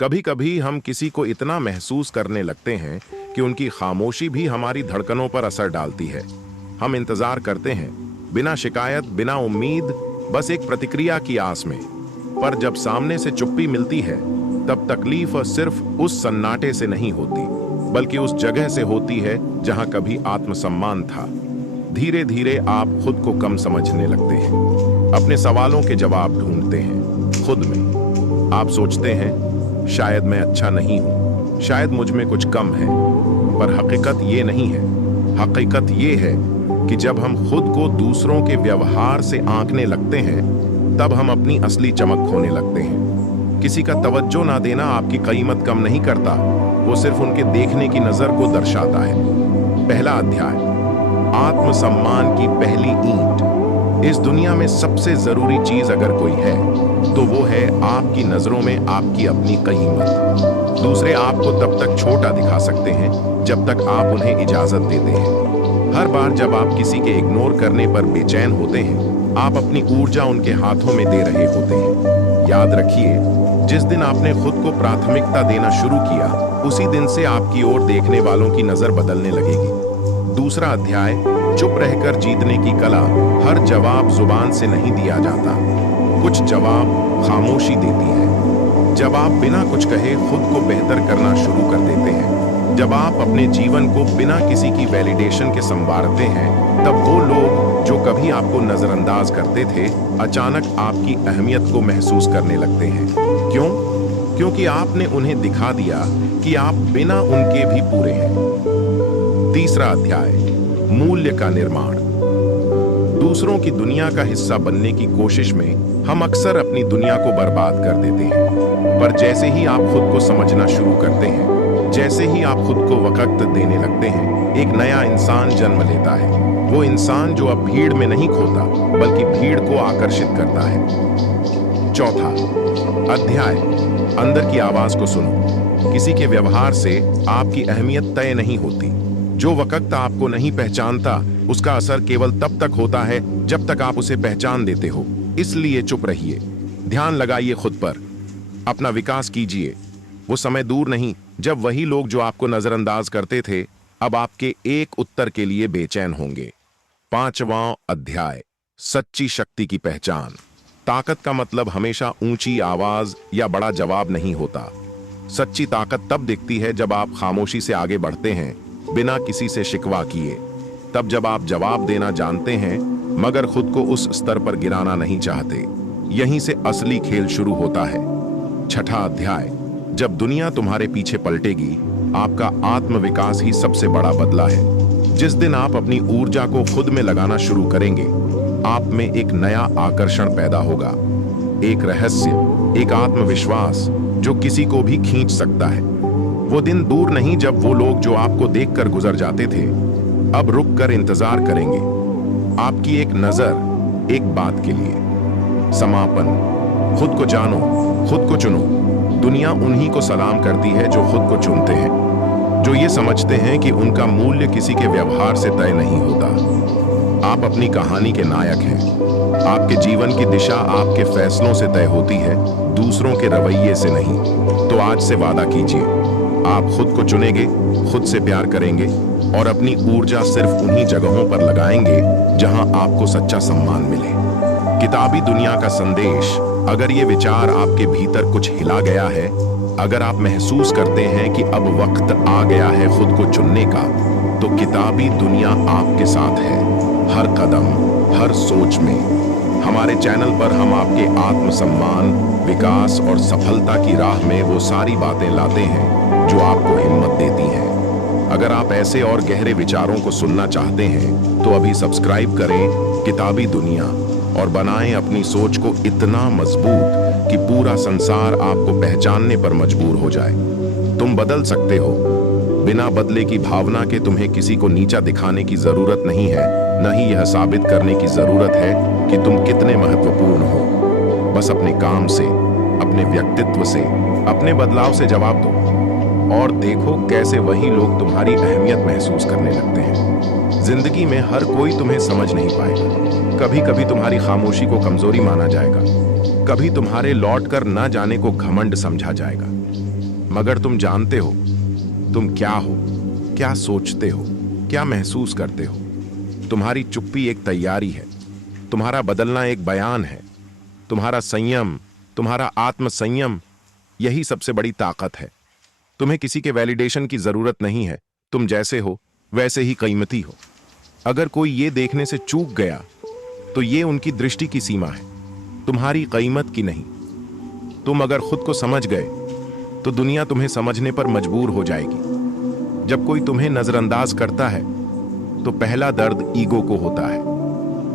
कभी कभी हम किसी को इतना महसूस करने लगते हैं कि उनकी खामोशी भी हमारी धड़कनों पर असर डालती है। हम इंतजार करते हैं, बिना शिकायत, बिना उम्मीद, बस एक प्रतिक्रिया की आस में। पर जब सामने से चुप्पी मिलती है, तब तकलीफ सिर्फ उस सन्नाटे से नहीं होती, बल्कि उस जगह से होती है जहां कभी आत्मसम्मान था। धीरे धीरे आप खुद को कम समझने लगते हैं, अपने सवालों के जवाब ढूंढते हैं खुद में। आप सोचते हैं, शायद मैं अच्छा नहीं हूं, शायद मुझ में कुछ कम है। पर हकीकत ये नहीं है। हकीकत ये है कि जब हम खुद को दूसरों के व्यवहार से आंकने लगते हैं, तब हम अपनी असली चमक खोने लगते हैं। किसी का तवज्जो ना देना आपकी कीमत कम नहीं करता, वो सिर्फ उनके देखने की नजर को दर्शाता है। पहला अध्याय, आत्मसम्मान की पहली ईंट। इस दुनिया में सबसे जरूरी चीज अगर कोई है, तो वो है आपकी नजरों में आपकी अपनी कीमत। दूसरे आपको तब तक छोटा दिखा सकते हैं जब तक आप उन्हें इजाजत देते हैं। हर बार जब आप किसी के इग्नोर करने पर बेचैन होते हैं, आप अपनी ऊर्जा उनके हाथों में दे रहे होते हैं। याद रखिए, जिस दिन आपने खुद को प्राथमिकता देना शुरू किया, उसी दिन से आपकी ओर देखने वालों की नजर बदलने लगेगी। दूसरा अध्याय, चुप रहकर जीतने की कला। हर जवाब जुबान से नहीं दिया जाता, कुछ जवाब खामोशी देती है। जब आप बिना कुछ कहे खुद को बेहतर करना शुरू कर देते हैं, जब आप अपने जीवन को बिना किसी की वैलिडेशन के संवारते हैं, तब वो लोग जो कभी आपको नजरअंदाज करते थे, अचानक आपकी अहमियत को महसूस करने लगते हैं। क्यों? क्योंकि आपने उन्हें दिखा दिया कि आप बिना उनके भी पूरे हैं। तीसरा अध्याय, मूल्य का निर्माण। दूसरों की दुनिया का हिस्सा बनने की कोशिश में हम अक्सर अपनी दुनिया को बर्बाद कर देते हैं। पर जैसे ही आप खुद को समझना शुरू करते हैं, जैसे ही आप खुद को वक्त देने लगते हैं, एक नया इंसान जन्म लेता है। वो इंसान जो अब भीड़ में नहीं खोता, बल्कि भीड़ को आकर्षित करता है। चौथा अध्याय, अंदर की आवाज को सुनो। किसी के व्यवहार से आपकी अहमियत तय नहीं होती। जो वक्त आपको नहीं पहचानता, उसका असर केवल तब तक होता है जब तक आप उसे पहचान देते हो। इसलिए चुप रहिए, ध्यान लगाइए खुद पर, अपना विकास कीजिए। वो समय दूर नहीं जब वही लोग जो आपको नजरअंदाज करते थे, अब आपके एक उत्तर के लिए बेचैन होंगे। पांचवां अध्याय, सच्ची शक्ति की पहचान। ताकत का मतलब हमेशा ऊंची आवाज या बड़ा जवाब नहीं होता। सच्ची ताकत तब दिखती है जब आप खामोशी से आगे बढ़ते हैं, बिना किसी से शिकवा किए। तब जब आप जवाब देना जानते हैं, मगर खुद को उस स्तर पर गिराना नहीं चाहते। यहीं से असली खेल शुरू होता है। छठा अध्याय, जब दुनिया तुम्हारे पीछे पलटेगी, आपका आत्मविकास ही सबसे बड़ा बदला है। जिस दिन आप अपनी ऊर्जा को खुद में लगाना शुरू करेंगे, आप में एक नया आकर्षण पैदा होगा, एक रहस्य, एक आत्मविश्वास जो किसी को भी खींच सकता है। वो दिन दूर नहीं जब वो लोग जो आपको देखकर गुजर जाते थे, अब रुक कर इंतजार करेंगे, आपकी एक नजर, एक बात के लिए। समापन, खुद को जानो, खुद को चुनो। दुनिया उन्हीं को सलाम करती है जो खुद को चुनते हैं, जो ये समझते हैं कि उनका मूल्य किसी के व्यवहार से तय नहीं होता। आप अपनी कहानी के नायक हैं। आपके जीवन की दिशा आपके फैसलों से तय होती है, दूसरों के रवैये से नहीं। तो आज से वादा कीजिए, आप खुद को चुनेंगे, खुद से प्यार करेंगे और अपनी ऊर्जा सिर्फ उन्हीं जगहों पर लगाएंगे जहां आपको सच्चा सम्मान मिले। किताबी दुनिया का संदेश, अगर ये विचार आपके भीतर कुछ हिला गया है, अगर आप महसूस करते हैं कि अब वक्त आ गया है खुद को चुनने का, तो किताबी दुनिया आपके साथ है, हर कदम, हर सोच में। हमारे चैनल पर हम आपके आत्मसम्मान, विकास और सफलता की राह में वो सारी बातें लाते हैं जो आपको हिम्मत देती हैं। अगर आप ऐसे और गहरे विचारों को सुनना चाहते हैं, तो अभी सब्सक्राइब करें किताबी दुनिया और बनाएं अपनी सोच को इतना मजबूत कि पूरा संसार आपको पहचानने पर मजबूर हो जाए। तुम बदल सकते हो। बिना बदले की भावना के तुम्हें किसी को नीचा दिखाने की जरूरत नहीं है, न ही यह साबित करने की जरूरत है कि तुम कितने महत्वपूर्ण हो। बस अपने काम से, अपने व्यक्तित्व से, अपने बदलाव से जवाब दो और देखो कैसे वही लोग तुम्हारी अहमियत महसूस करने लगते हैं। जिंदगी में हर कोई तुम्हें समझ नहीं पाएगा। कभी कभी तुम्हारी खामोशी को कमजोरी माना जाएगा, कभी तुम्हारे लौट कर न जाने को घमंड समझा जाएगा। मगर तुम जानते हो तुम क्या हो, क्या सोचते हो, क्या महसूस करते हो। तुम्हारी चुप्पी एक तैयारी है, तुम्हारा बदलना एक बयान है, तुम्हारा संयम, तुम्हारा आत्मसंयम, यही सबसे बड़ी ताकत है। तुम्हें किसी के वैलिडेशन की जरूरत नहीं है। तुम जैसे हो वैसे ही कीमती हो। अगर कोई ये देखने से चूक गया तो ये उनकी दृष्टि की सीमा है, तुम्हारी कीमत की नहीं। तुम अगर खुद को समझ गए तो दुनिया तुम्हें समझने पर मजबूर हो जाएगी। जब कोई तुम्हें नजरअंदाज करता है तो पहला दर्द ईगो को होता है,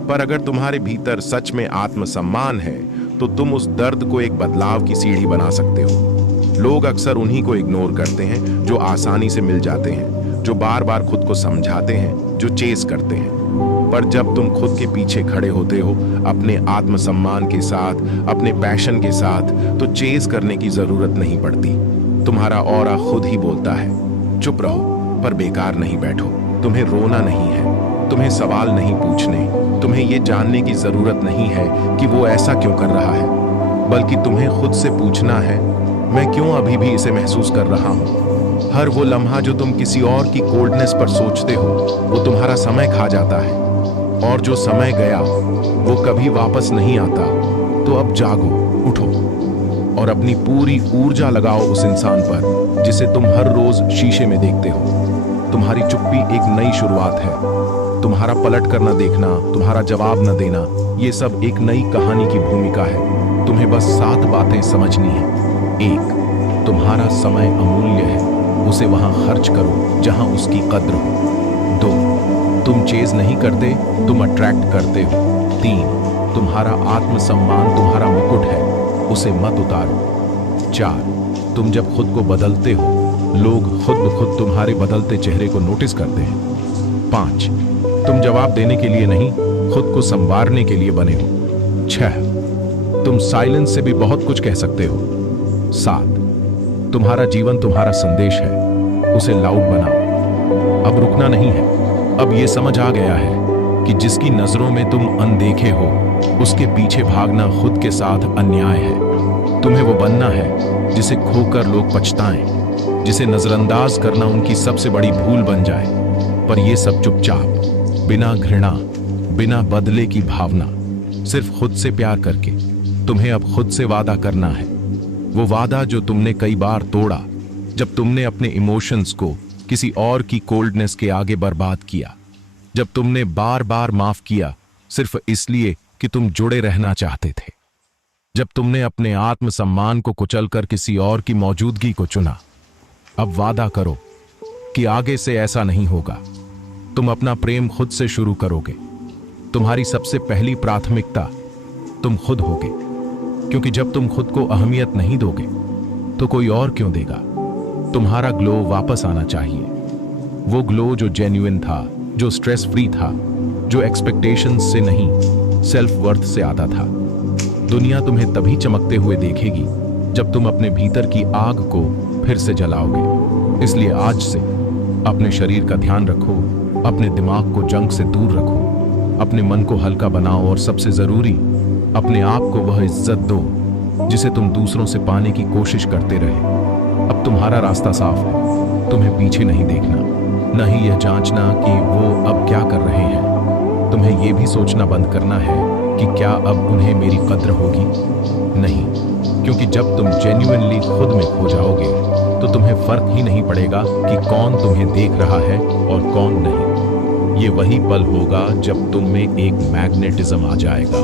पर अगर तुम्हारे भीतर सच में आत्मसम्मान है तो तुम उस दर्द को एक बदलाव की सीढ़ी बना सकते हो। लोग अक्सर उन्हीं को इग्नोर करते हैं जो आसानी से मिल जाते हैं, जो बार बार खुद को समझाते हैं, जो चेस करते हैं। पर जब तुम खुद के पीछे खड़े होते हो, अपने आत्मसम्मान के साथ, अपने पैशन के साथ, तो चेस करने की जरूरत नहीं पड़ती। तुम्हारा ऑरा खुद ही बोलता है चुप रहो, पर बेकार नहीं बैठो। तुम्हें रोना नहीं है, तुम्हें सवाल नहीं पूछने, तुम्हें ये जानने की जरूरत नहीं है कि वो ऐसा क्यों कर रहा है, बल्कि तुम्हें खुद से पूछना है मैं क्यों अभी भी इसे महसूस कर रहा हूं। हर वो लम्हा जो तुम किसी और की कोल्डनेस पर सोचते हो वो तुम्हारा समय खा जाता है, और जो समय गया वो कभी वापस नहीं आता। तो अब जागो, उठो और अपनी पूरी ऊर्जा लगाओ उस इंसान पर जिसे तुम हर रोज शीशे में देखते हो। तुम्हारी चुप्पी एक नई शुरुआत है। तुम्हारा पलट कर न देखना, तुम्हारा जवाब न देना, ये सब एक नई कहानी की भूमिका है। तुम्हें बस 7 बातें समझनी है। 1, तुम्हारा समय अमूल्य है, उसे वहां खर्च करो जहां उसकी कद्र हो। 2, तुम चेज नहीं करते, तुम अट्रैक्ट करते हो। 3, तुम्हारा आत्मसम्मान तुम्हारा मुकुट है, उसे मत उतारो। 4, तुम जब खुद को बदलते हो लोग खुद ब खुद तुम्हारे बदलते चेहरे को नोटिस करते हैं। 5, तुम जवाब देने के लिए नहीं, खुद को संवारने के लिए बने हो। 6, तुम साइलेंस से भी बहुत कुछ कह सकते हो। 7, तुम्हारा जीवन तुम्हारा संदेश है, उसे लाउड बनाओ। अब रुकना नहीं है। अब ये समझ आ गया है कि जिसकी नजरों में तुम अनदेखे हो उसके पीछे भागना खुद के साथ अन्याय है। तुम्हें वो बनना है जिसे खोकर लोग पछताएं, जिसे नजरअंदाज करना उनकी सबसे बड़ी भूल बन जाए। पर ये सब चुपचाप, बिना घृणा, बिना बदले की भावना, सिर्फ खुद से प्यार करके। तुम्हें अब खुद से वादा करना है, वो वादा जो तुमने कई बार तोड़ा जब तुमने अपने इमोशंस को किसी और की कोल्डनेस के आगे बर्बाद किया, जब तुमने बार बार माफ किया सिर्फ इसलिए कि तुम जुड़े रहना चाहते थे, जब तुमने अपने आत्मसम्मान को कुचलकर किसी और की मौजूदगी को चुना। अब वादा करो कि आगे से ऐसा नहीं होगा। तुम अपना प्रेम खुद से शुरू करोगे। तुम्हारी सबसे पहली प्राथमिकता तुम खुद होगे, क्योंकि जब तुम खुद को अहमियत नहीं दोगे तो कोई और क्यों देगा। तुम्हारा ग्लो वापस आना चाहिए, वो ग्लो जो जेन्युइन था, जो स्ट्रेस फ्री था, जो एक्सपेक्टेशंस से नहीं सेल्फ वर्थ से आता था। दुनिया तुम्हें तभी चमकते हुए देखेगी जब तुम अपने भीतर की आग को फिर से जलाओगे। इसलिए आज से अपने शरीर का ध्यान रखो, अपने दिमाग को जंक से दूर रखो, अपने मन को हल्का बनाओ और सबसे जरूरी अपने आप को वह इज्जत दो जिसे तुम दूसरों से पाने की कोशिश करते रहे। अब तुम्हारा रास्ता साफ है, तुम्हें पीछे नहीं देखना, न ही यह जांचना कि वो अब क्या कर रहे हैं। तुम्हें यह भी सोचना बंद करना है कि क्या अब उन्हें मेरी कद्र होगी। नहीं, क्योंकि जब तुम जेन्युइनली खुद में खो जाओगे तो तुम्हें फर्क ही नहीं पड़ेगा कि कौन तुम्हें देख रहा है और कौन नहीं। ये वही पल होगा जब तुम में एक मैग्नेटिज्म आ जाएगा।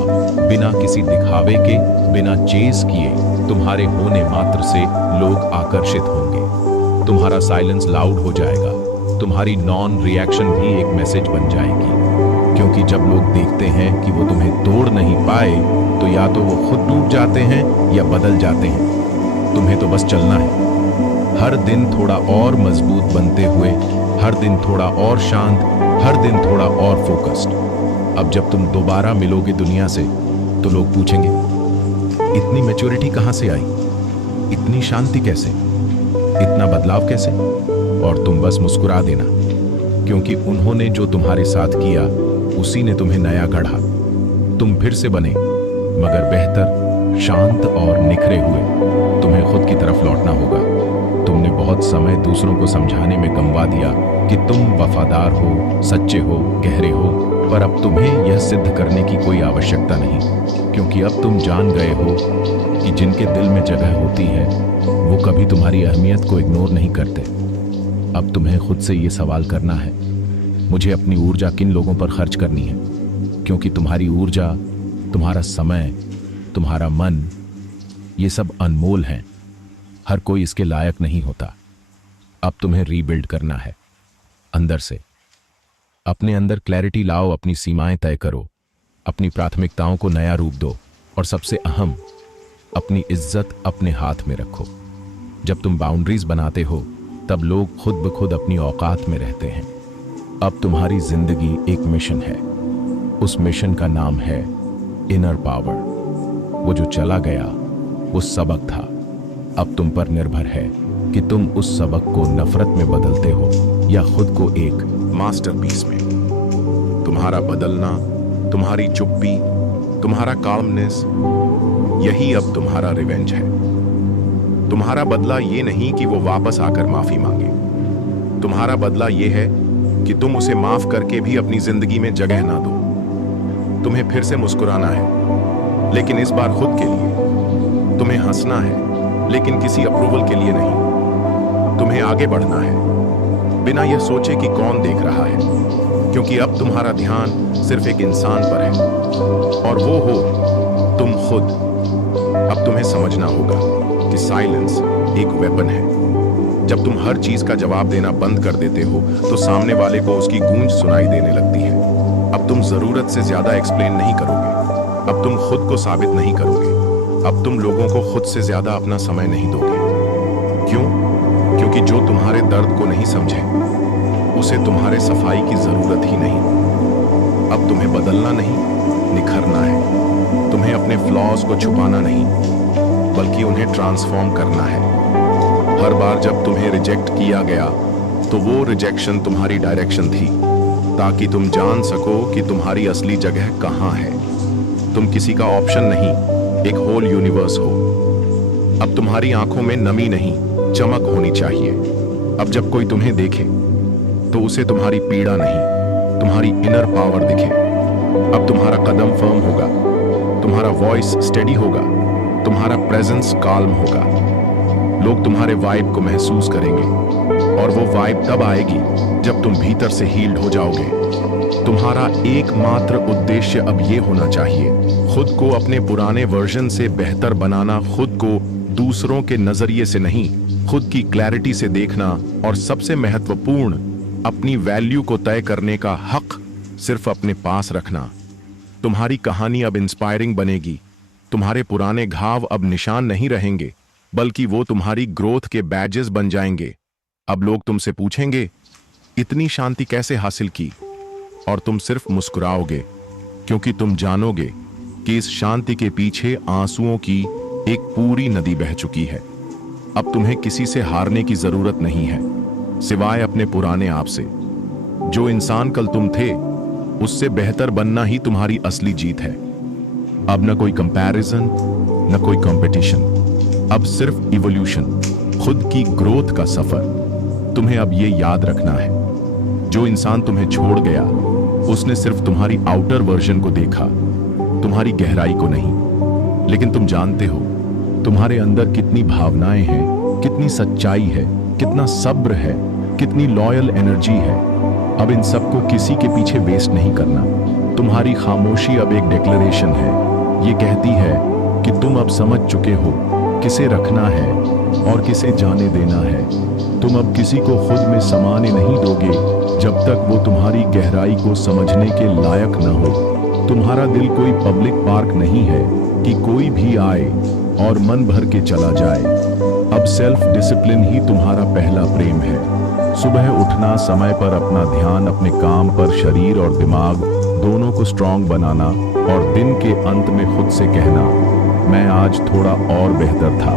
बिना किसी दिखावे के, बिना चेस किए, तुम्हारे होने मात्र से लोग आकर्षित होंगे। तुम्हारा साइलेंस लाउड हो जाएगा, तुम्हारी नॉन रिएक्शन भी एक मैसेज बन जाएगी। क्योंकि जब लोग देखते हैं कि वो तुम्हें तोड़ नहीं पाए तो या तो वो खुद टूट जाते हैं या बदल जाते हैं। तुम्हें तो बस चलना है, हर दिन थोड़ा और मजबूत बनते हुए, हर दिन थोड़ा और शांत, हर दिन थोड़ा और फोकस्ड। अब जब तुम दोबारा मिलोगे दुनिया से तो लोग पूछेंगे इतनी मैच्योरिटी कहां से आई, इतनी शांति कैसे, इतना बदलाव कैसे। और तुम बस मुस्कुरा देना, क्योंकि उन्होंने जो तुम्हारे साथ किया उसी ने तुम्हें नया गढ़ा। तुम फिर से बने, मगर बेहतर, शांत और निखरे हुए। तुम्हें खुद की तरफ लौटना होगा। तुमने बहुत समय दूसरों को समझाने में गंवा दिया कि तुम वफादार हो, सच्चे हो, गहरे हो, पर अब तुम्हें यह सिद्ध करने की कोई आवश्यकता नहीं, क्योंकि अब तुम जान गए हो कि जिनके दिल में जगह होती है वो कभी तुम्हारी अहमियत को इग्नोर नहीं करते। अब तुम्हें खुद से ये सवाल करना है, मुझे अपनी ऊर्जा किन लोगों पर खर्च करनी है, क्योंकि तुम्हारी ऊर्जा, तुम्हारा समय, तुम्हारा मन, ये सब अनमोल हैं। हर कोई इसके लायक नहीं होता। अब तुम्हें रीबिल्ड करना है अंदर से। अपने अंदर क्लैरिटी लाओ, अपनी सीमाएं तय करो, अपनी प्राथमिकताओं को नया रूप दो, और सबसे अहम, अपनी इज्जत अपने हाथ में रखो। जब तुम बाउंड्रीज बनाते हो तब लोग खुद ब खुद अपनी औकात में रहते हैं। अब तुम्हारी जिंदगी एक मिशन है। उस मिशन का नाम है इनर पावर। वो जो चला गया वो सबक था। अब तुम पर निर्भर है कि तुम उस सबक को नफरत में बदलते हो या खुद को एक मास्टरपीस में। तुम्हारा बदलना, तुम्हारी चुप्पी, तुम्हारा काल्मनेस, यही अब तुम्हारा रिवेंज है। तुम्हारा बदला ये नहीं कि वो वापस आकर माफी मांगे। तुम्हारा बदला ये है कि तुम उसे माफ करके भी अपनी जिंदगी में जगह ना दो। तुम्हें फिर से मुस्कुराना है, लेकिन इस बार खुद के लिए। तुम्हें हंसना है, लेकिन किसी अप्रूवल के लिए नहीं। तुम्हें आगे बढ़ना है, बिना यह सोचे कि कौन देख रहा है, क्योंकि अब तुम्हारा ध्यान सिर्फ एक इंसान पर है, और वो हो तुम खुद। अब तुम्हें समझना होगा कि साइलेंस एक वेपन है। जब तुम हर चीज का जवाब देना बंद कर देते हो तो सामने वाले को उसकी गूंज सुनाई देने लगती है। अब तुम जरूरत से ज्यादा एक्सप्लेन नहीं करोगे। अब तुम खुद को साबित नहीं करोगे। अब तुम लोगों को खुद से ज्यादा अपना समय नहीं दोगे। क्यों? क्योंकि जो तुम्हारे दर्द को नहीं समझे उसे तुम्हारे सफाई की जरूरत ही नहीं। अब तुम्हें बदलना नहीं, निखरना है। तुम्हें अपने फ्लॉज को छुपाना नहीं, बल्कि उन्हें ट्रांसफॉर्म करना है। हर बार जब तुम्हें रिजेक्ट किया गया तो वो रिजेक्शन तुम्हारी डायरेक्शन थी, ताकि तुम जान सको कि तुम्हारी असली जगह कहाँ है। तुम किसी का ऑप्शन नहीं, एक होल यूनिवर्स हो। अब तुम्हारी आंखों में नमी नहीं, चमक होनी चाहिए। अब जब कोई तुम्हें देखे तो उसे तुम्हारी पीड़ा नहीं, तुम्हारी इनर पावर दिखे। अब तुम्हारा कदम फर्म होगा, तुम्हारा वॉइस स्टेडी होगा, तुम्हारा प्रेजेंस काल्म होगा। लोग तुम्हारे वाइब को महसूस करेंगे, और वो वाइब तब आएगी जब तुम भीतर से हील्ड हो जाओगे। तुम्हारा एकमात्र उद्देश्य अब ये होना चाहिए, खुद को अपने पुराने वर्जन से बेहतर बनाना, खुद को दूसरों के नजरिए से नहीं, खुद की क्लैरिटी से देखना, और सबसे महत्वपूर्ण, अपनी वैल्यू को तय करने का हक सिर्फ अपने पास रखना। तुम्हारी कहानी अब इंस्पायरिंग बनेगी। तुम्हारे पुराने घाव अब निशान नहीं रहेंगे, बल्कि वो तुम्हारी ग्रोथ के बैजेस बन जाएंगे। अब लोग तुमसे पूछेंगे, इतनी शांति कैसे हासिल की? और तुम सिर्फ मुस्कुराओगे, क्योंकि तुम जानोगे कि इस शांति के पीछे आंसुओं की एक पूरी नदी बह चुकी है। अब तुम्हें किसी से हारने की जरूरत नहीं है, सिवाय अपने पुराने आप से। जो इंसान कल तुम थे, उससे बेहतर बनना ही तुम्हारी असली जीत है। अब न कोई कंपैरिजन, न कोई कंपटीशन, अब सिर्फ इवोल्यूशन, खुद की ग्रोथ का सफर। तुम्हें अब ये याद रखना है, जो इंसान तुम्हें छोड़ गया उसने सिर्फ तुम्हारी आउटर वर्जन को देखा, तुम्हारी गहराई को नहीं। लेकिन तुम जानते हो तुम्हारे अंदर कितनी भावनाएं हैं, कितनी सच्चाई है, कितना सब्र है, कितनी लॉयल एनर्जी है। अब इन सबको किसी के पीछे वेस्ट नहीं करना। तुम्हारी खामोशी अब एक डिक्लेरेशन है। ये कहती है कि तुम अब समझ चुके हो किसे रखना है और किसे जाने देना है। तुम अब किसी को खुद में समाने नहीं दोगे जब तक वो तुम्हारी गहराई को समझने के लायक न हो। तुम्हारा दिल कोई पब्लिक पार्क नहीं है कि कोई भी आए और मन भर के चला जाए। अब सेल्फ डिसिप्लिन ही तुम्हारा पहला प्रेम है। सुबह उठना, समय पर अपना ध्यान अपने काम पर, शरीर और दिमाग दोनों को स्ट्रांग बनाना, और दिन के अंत में खुद से कहना, मैं आज थोड़ा और बेहतर था।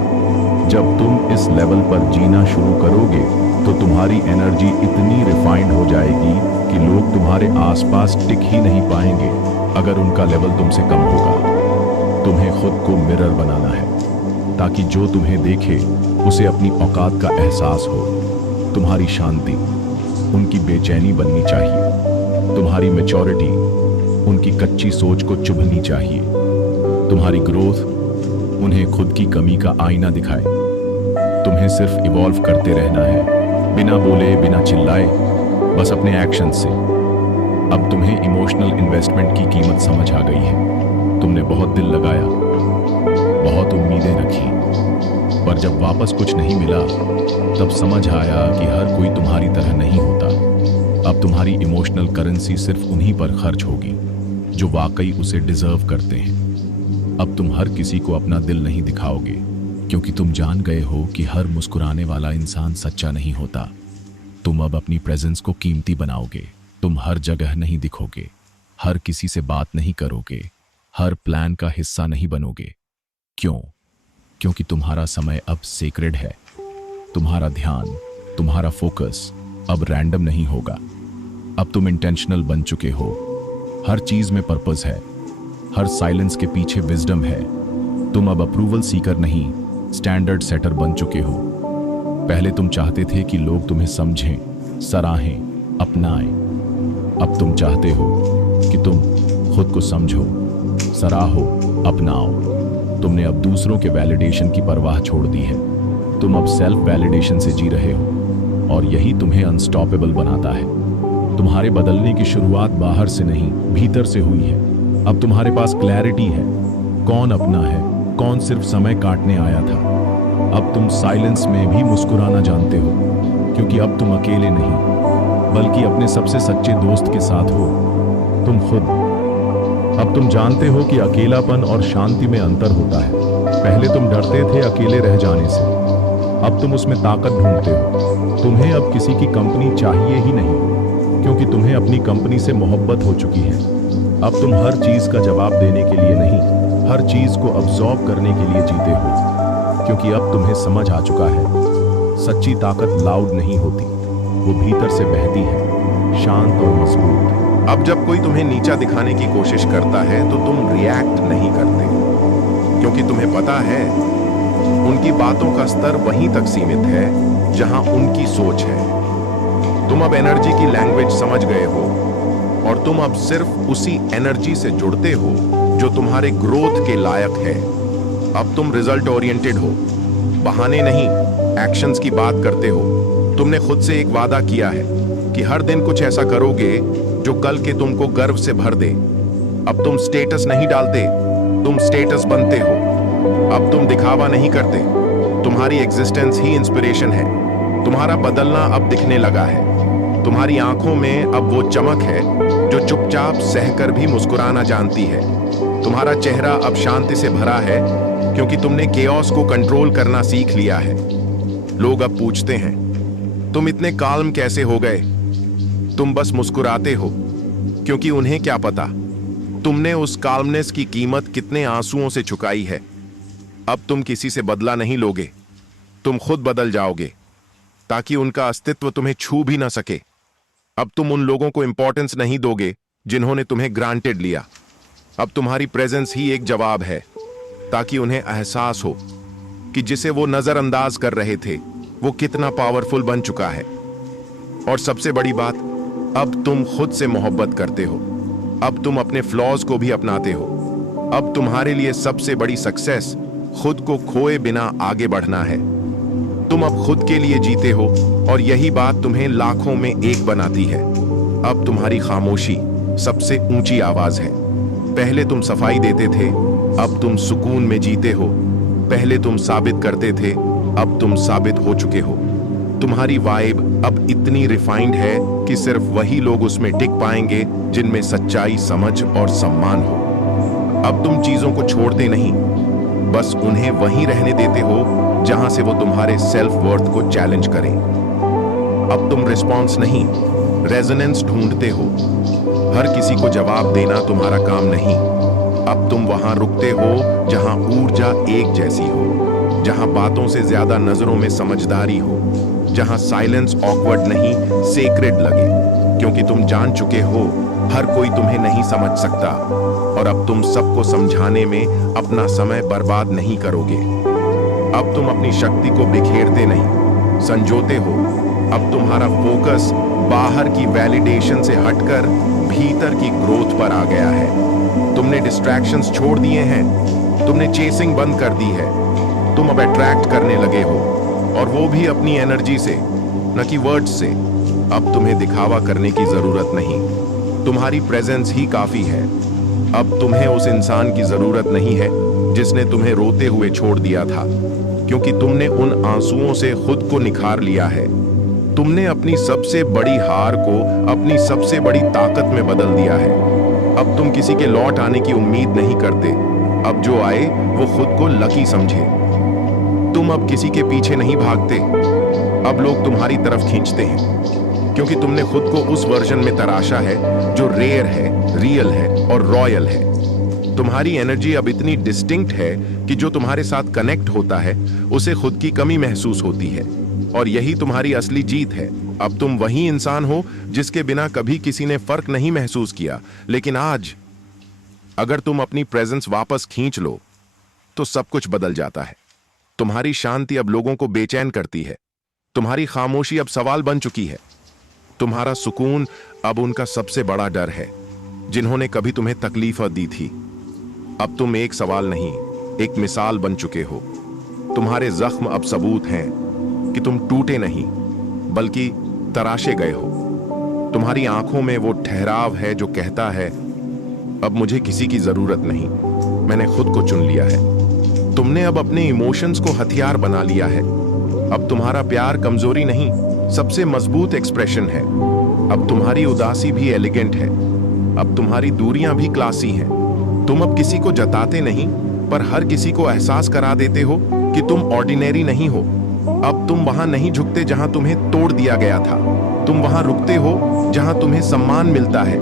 जब तुम इस लेवल पर जीना शुरू करोगे तो तुम्हारी एनर्जी इतनी रिफाइंड हो जाएगी कि लोग तुम्हारे आसपास टिक ही नहीं पाएंगे अगर उनका लेवल तुमसे कम होगा। तुम्हें खुद को मिरर बनाना है ताकि जो तुम्हें देखे उसे अपनी औकात का एहसास हो। तुम्हारी शांति उनकी बेचैनी बननी चाहिए। तुम्हारी मैच्योरिटी उनकी कच्ची सोच को चुभनी चाहिए। तुम्हारी ग्रोथ उन्हें खुद की कमी का आईना दिखाए। तुम्हें सिर्फ इवॉल्व करते रहना है, बिना बोले बिना चिल्लाए, बस अपने एक्शन से। अब तुम्हें इमोशनल इन्वेस्टमेंट की कीमत समझ आ गई है। तुमने बहुत दिल लगाया, बहुत उम्मीदें रखी, पर जब वापस कुछ नहीं मिला तब समझ आया कि हर कोई तुम्हारी तरह नहीं होता। अब तुम्हारी इमोशनल करेंसी सिर्फ उन्हीं पर खर्च होगी जो वाकई उसे डिजर्व करते हैं। अब तुम हर किसी को अपना दिल नहीं दिखाओगे, क्योंकि तुम जान गए हो कि हर मुस्कुराने वाला इंसान सच्चा नहीं होता। तुम अब अपनी प्रेजेंस को कीमती बनाओगे। तुम हर जगह नहीं दिखोगे, हर किसी से बात नहीं करोगे, हर प्लान का हिस्सा नहीं बनोगे। क्यों? क्योंकि तुम्हारा समय अब सेक्रेड है। तुम्हारा ध्यान, तुम्हारा फोकस अब रैंडम नहीं होगा। अब तुम इंटेंशनल बन चुके हो। हर चीज में पर्पस है, हर साइलेंस के पीछे विजडम है। तुम अब अप्रूवल सीकर नहीं, स्टैंडर्ड सेटर बन चुके हो। पहले तुम चाहते थे कि लोग तुम्हें समझें, सराहें, अपनाएं। अब तुम चाहते हो कि तुम खुद को समझो, सराहो, अपनाओ। तुमने अब दूसरों के वैलिडेशन की परवाह छोड़ दी है। तुम अब सेल्फ वैलिडेशन से जी रहे हो और यही तुम्हें अनस्टॉपेबल बनाता है। तुम्हारे बदलने की शुरुआत बाहर से नहीं, भीतर से हुई है। अब तुम्हारे पास क्लैरिटी है, कौन अपना है, कौन सिर्फ समय काटने आया था। अब तुम साइलेंस में भी मुस्कुराना जानते हो, क्योंकि अब तुम अकेले नहीं बल्कि अपने सबसे सच्चे दोस्त के साथ हो, तुम खुद। अब तुम जानते हो कि अकेलापन और शांति में अंतर होता है। पहले तुम डरते थे अकेले रह जाने से, अब तुम उसमें ताकत ढूंढते हो। तुम्हें अब किसी की कंपनी चाहिए ही नहीं, क्योंकि तुम्हें अपनी कंपनी से मोहब्बत हो चुकी है। अब तुम हर चीज का जवाब देने के लिए नहीं, हर चीज को अब्सॉर्ब करने के लिए जीते हो, क्योंकि अब तुम्हें समझ आ चुका है, सच्ची ताकत लाउड नहीं होती, वो भीतर से बहती है, शांत और मजबूत। अब जब कोई तुम्हें नीचा दिखाने की कोशिश करता है तो तुम रिएक्ट नहीं करते, क्योंकि तुम्हें पता है उनकी बातों का स्तर वहीं तक सीमित है जहां उनकी सोच है। तुम अब एनर्जी की लैंग्वेज समझ गए हो और तुम अब सिर्फ उसी एनर्जी से जुड़ते हो जो तुम्हारे ग्रोथ के लायक है। अब तुम रिजल्ट ओरिएंटेड हो, बहाने नहीं, एक्शंस की बात करते हो। तुमने खुद से एक वादा किया है कि हर दिन कुछ ऐसा करोगे जो कल के तुमको गर्व से भर दे। अब तुम स्टेटस नहीं डालते, तुम स्टेटस बनते हो। अब तुम दिखावा नहीं करते, तुम्हारी एग्जिस्टेंस ही इंस्पिरेशन है। तुम्हारा बदलना अब दिखने लगा है। तुम्हारी आंखों में अब वो चमक है जो चुपचाप सहकर भी मुस्कुराना जानती है। तुम्हारा चेहरा अब शांति से भरा है, क्योंकि तुमने केओस को कंट्रोल करना सीख लिया है। लोग अब पूछते हैं, तुम इतने काल्म कैसे हो गए? तुम बस मुस्कुराते हो, क्योंकि उन्हें क्या पता तुमने उस काल्मनेस की कीमत कितने आंसुओं से चुकाई है। अब तुम किसी से बदला नहीं लोगे, तुम खुद बदल जाओगे, ताकि उनका अस्तित्व तुम्हें छू भी ना सके। अब तुम उन लोगों को इंपॉर्टेंस नहीं दोगे जिन्होंने तुम्हें ग्रांटेड लिया। अब तुम्हारी प्रेजेंस ही एक जवाब है, ताकि उन्हें एहसास हो कि जिसे वो नजरअंदाज कर रहे थे वो कितना पावरफुल बन चुका है। और सबसे बड़ी बात, अब तुम खुद से मोहब्बत करते हो। अब तुम अपने फ्लॉज को भी अपनाते हो। अब तुम्हारे लिए सबसे बड़ी सक्सेस खुद को खोए बिना आगे बढ़ना है। तुम अब खुद के लिए जीते हो और यही बात तुम्हें लाखों में एक बनाती है। अब तुम्हारी खामोशी सबसे ऊंची आवाज है। पहले तुम सफाई देते थे, अब तुम सुकून में जीते हो। पहले तुम साबित करते थे, अब तुम साबित हो चुके हो। तुम्हारी वाइब अब इतनी रिफाइंड है कि सिर्फ वही लोग उसमें टिक पाएंगे जिनमें सच्चाई, समझ और सम्मान हो। अब तुम चीजों को छोड़ते नहीं, बस उन्हें वहीं रहने देते हो जहां से वो तुम्हारे सेल्फ वर्थ को चैलेंज करें। अब तुम रिस्पॉन्स नहीं, रेजोनेंस ढूंढते हो। हर किसी को जवाब देना तुम्हारा काम नहीं। अब तुम वहां रुकते हो जहां ऊर्जा एक जैसी हो, जहां बातों से ज्यादा नजरों में समझदारी हो, जहां साइलेंस ऑकवर्ड नहीं सेक्रेड लगे, क्योंकि तुम जान चुके हो हर कोई तुम्हें नहीं समझ सकता और अब तुम सबको समझाने में अपना समय बर्बाद नहीं करोगे। अब तुम अपनी शक्ति को बिखेरते नहीं, संजोते हो। अब तुम्हारा फोकस बाहर की वैलिडेशन से हटकर भीतर की ग्रोथ पर आ गया है। तुमने डिस्ट्रैक्शंस छोड़ दिए हैं, तुमने चेसिंग बंद कर दी है। तुम अब अट्रैक्ट करने लगे हो, और वो भी अपनी एनर्जी से, न कि वर्ड्स से। अब तुम्हें दिखावा करने की जरूरत नहीं, तुम्हारी प्रेजेंस ही काफी है। अब तुम्हें उस इंसान की जरूरत नहीं है जिसने तुम्हें रोते हुए छोड़ दिया था, क्योंकि तुमने उन आंसुओं से खुद को निखार लिया है। तुमने अपनी सबसे बड़ी हार को अपनी सबसे बड़ी ताकत में बदल दिया है। अब तुम किसी के लौट आने की उम्मीद नहीं करते। अब जो आए वो खुद को लकी समझे। तुम अब किसी के पीछे नहीं भागते, अब लोग तुम्हारी तरफ खींचते हैं, क्योंकि तुमने खुद को उस वर्जन में तराशा है जो रेयर है, रियल है और रॉयल है। तुम्हारी एनर्जी अब इतनी डिस्टिंक्ट है कि जो तुम्हारे साथ कनेक्ट होता है उसे खुद की कमी महसूस होती है, और यही तुम्हारी असली जीत है। अब तुम वही इंसान हो जिसके बिना कभी किसी ने फर्क नहीं महसूस किया, लेकिन आज अगर तुम अपनी प्रेजेंस वापस खींच लो तो सब कुछ बदल जाता है। तुम्हारी शांति अब लोगों को बेचैन करती है, तुम्हारी खामोशी अब सवाल बन चुकी है, तुम्हारा सुकून अब उनका सबसे बड़ा डर है जिन्होंने कभी तुम्हें तकलीफ दी थी। अब तुम एक सवाल नहीं, एक मिसाल बन चुके हो। तुम्हारे जख्म अब सबूत हैं कि तुम टूटे नहीं बल्कि तराशे गए हो। तुम्हारी आंखों में वो ठहराव है जो कहता है, अब मुझे किसी की जरूरत नहीं, मैंने खुद को चुन लिया है। तुमने अब अपने इमोशंस को हथियार बना लिया है। अब तुम्हारा प्यार कमजोरी नहीं, सबसे मजबूत एक्सप्रेशन है। अब तुम्हारी उदासी भी एलिगेंट है, अब तुम्हारी दूरियां भी क्लासी हैं। तुम अब किसी को जताते नहीं, पर हर किसी को एहसास करा देते हो कि तुम ऑर्डिनरी नहीं हो। अब तुम वहां नहीं झुकते जहां तुम्हें तोड़ दिया गया था, तुम वहां रुकते हो जहां तुम्हें सम्मान मिलता है।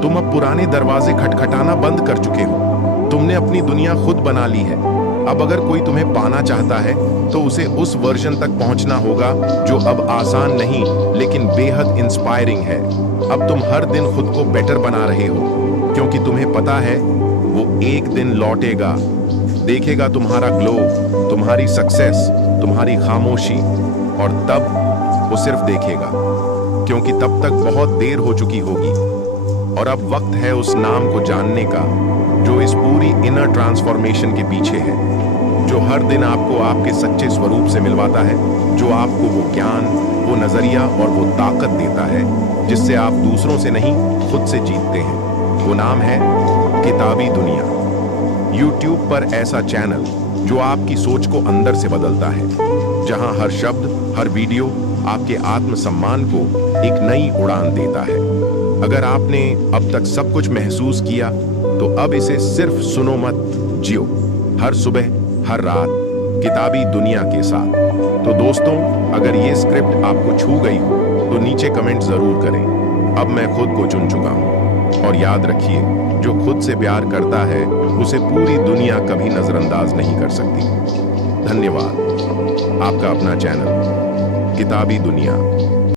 तुम अब पुराने दरवाजे खटखटाना बंद कर चुके हो, तुमने अपनी दुनिया खुद बना ली है। अब अगर कोई तुम्हें पाना चाहता है तो उसे उस वर्जन तक पहुंचना होगा जो अब आसान नहीं लेकिन बेहद इंस्पायरिंग है। अब तुम हर दिन खुद को बेटर बना रहे हो, क्योंकि तुम्हें पता है वो एक दिन लौटेगा, देखेगा तुम्हारा ग्लो, तुम्हारी सक्सेस, तुम्हारी खामोशी, और तब वो सिर्फ देखेगा, क्योंकि तब तक बहुत देर हो चुकी होगी। और अब वक्त है उस नाम को जानने का जो इस पूरी इनर ट्रांसफॉर्मेशन के पीछे है, जो हर दिन आपको आपके सच्चे स्वरूप से मिलवाता है, जो आपको वो ज्ञान, वो नजरिया और वो ताकत देता है जिससे आप दूसरों से नहीं खुद से जीतते हैं। वो नाम है किताबी दुनिया। YouTube पर ऐसा चैनल जो आपकी सोच को अंदर से बदलता है, जहां हर शब्द, हर वीडियो आपके आत्मसम्मान को एक नई उड़ान देता है। अगर आपने अब तक सब कुछ महसूस किया तो अब इसे सिर्फ सुनो मत, जियो। हर सुबह, हर रात किताबी दुनिया के साथ। तो दोस्तों, अगर ये स्क्रिप्ट आपको छू गई हो तो नीचे कमेंट जरूर करें। अब मैं खुद को चुन चुका हूं, और याद रखिए, जो खुद से प्यार करता है उसे पूरी दुनिया कभी नजरअंदाज नहीं कर सकती। धन्यवाद। आपका अपना चैनल किताबी दुनिया।